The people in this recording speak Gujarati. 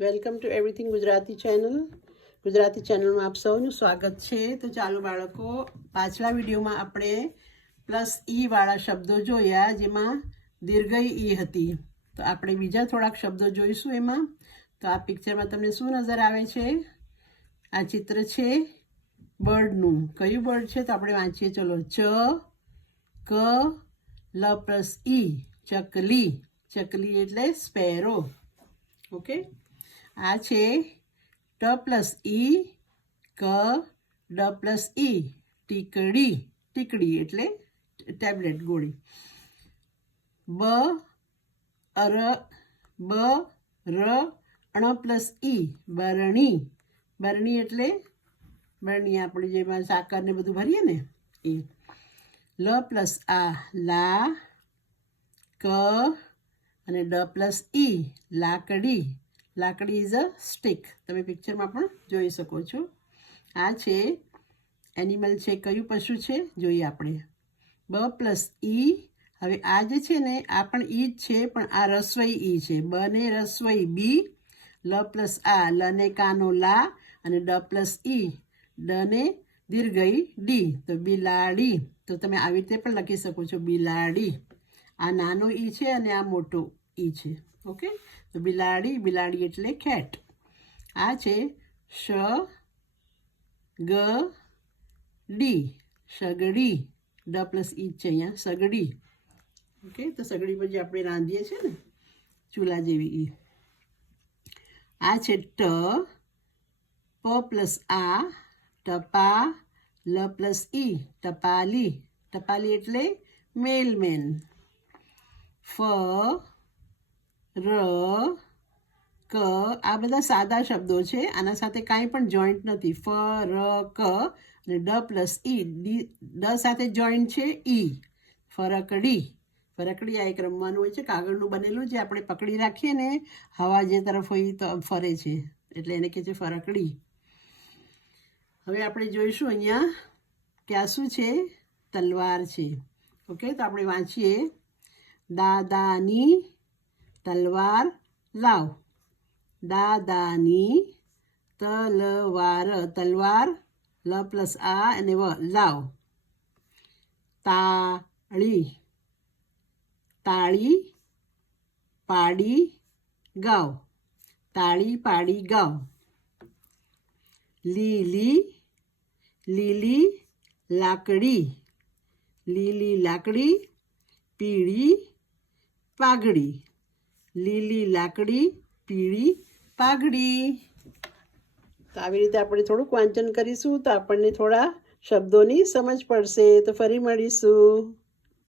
Welcome to everything Gujarati channel. Gujarati ચેનલમાં આપ સૌનું સ્વાગત છે. તો ચાલો બાળકો, પાછલા વિડીયોમાં આપણે પ્લસ ઈ વાળા શબ્દો જોયા, જેમાં દીર્ઘઈ ઈ હતી. તો આપણે બીજા થોડાક શબ્દો જોઈશું એમાં. તો આ પિક્ચરમાં તમને શું નજર આવે છે? આ ચિત્ર છે બર્ડનું. કયું બર્ડ છે? તો આપણે વાંચીએ. ચલો, ચ, ક, લ પ્લસ ઈ, ચકલી. ચકલી એટલે સ્પેરો. ઓકે? આ છે ટ પ્લસ ઈ, ક, ડ પ્લસ ઈ, ટીકડી ટીકડી એટલે ટેબ્લેટ ગોળી. બ, અર, બ, ર, અણ પ્લસ ઈ, બરણી. બરણી એટલે બરણી આપણે જેમાં સાકર ને બધું ભરીએ ને, એ. લ પ્લસ આ, લા, ક, અને ડ પ્લસ ઈ, લાકડી. લાકડી ઇઝ અ સ્ટિક. તમે પિક્ચરમાં પણ જોઈ શકો છો. આ છે એનિમલ છે, કયું પશુ છે, જોઈએ આપણે. બ પ્લસ ઈ. હવે આ જે છે ને, આ પણ ઈ જ છે, પણ આ રસવઈ ઈ છે. બ ને રસવઈ બી, લ પ્લસ આ, લ ને કાનો લા, અને ડ પ્લસ ઈ. ડ ને દીર્ઘઈ ડી, તો બિલાડી. તો તમે આવી રીતે પણ લખી શકો છો, બિલાડી. આ નાનો ઈ છે અને આ મોટો ઈ છે. ઓકે? તો બિલાડી બિલાડી એટલે ખેટ. આ છે શ, ગ, ડી. સગડી. ડ પ્લસ ઈ છે અહીંયા, સગડી. ઓકે? તો સગડી જે આપણે રાંધીએ છીએ ને, ચૂલા જેવી ઈ. આ છે ટ, પ પ્લસ આ, ટપા, લ પ્લસ ઈ, ટપાલી. ટપાલી એટલે મેલમેન ફ ર, ક, આ બધા સાદા શબ્દો છે. આના સાથે કાંઈ પણ જોઈન્ટ નથી. ફ, ર, ક અને ડ પ્લસ ઈ ડી, ડ સાથે જોઈન્ટ છે ઈ ફરકડી. ફરકડી આ એક રમવાનું હોય છે. કાગળનું બનેલું જે આપણે પકડી રાખીએ ને, હવા જે તરફ હોય તો ફરે છે. એટલે એને કહે છે ફરકડી. હવે આપણે જોઈશું અહીંયા કે આ શું છે? તલવાર છે. ઓકે, તો આપણે વાંચીએ. દાદાની તલવાર લાવ. દાદાની તલવાર તલવાર, લ પ્લસ આ અને વ, લાવ. તાળી તાળી પાડી ગાવ. તાળી પાડી ગાવ. લીલી લીલી લાકડી લીલી લાકડી, પીળી પાઘડી. લીલી લાકડી, પીળી પાઘડી. તો આવી રીતે આપણે થોડુંક વાંચન કરીશું તો આપણને થોડા શબ્દોની સમજ પડશે. તો ફરી મળીશું.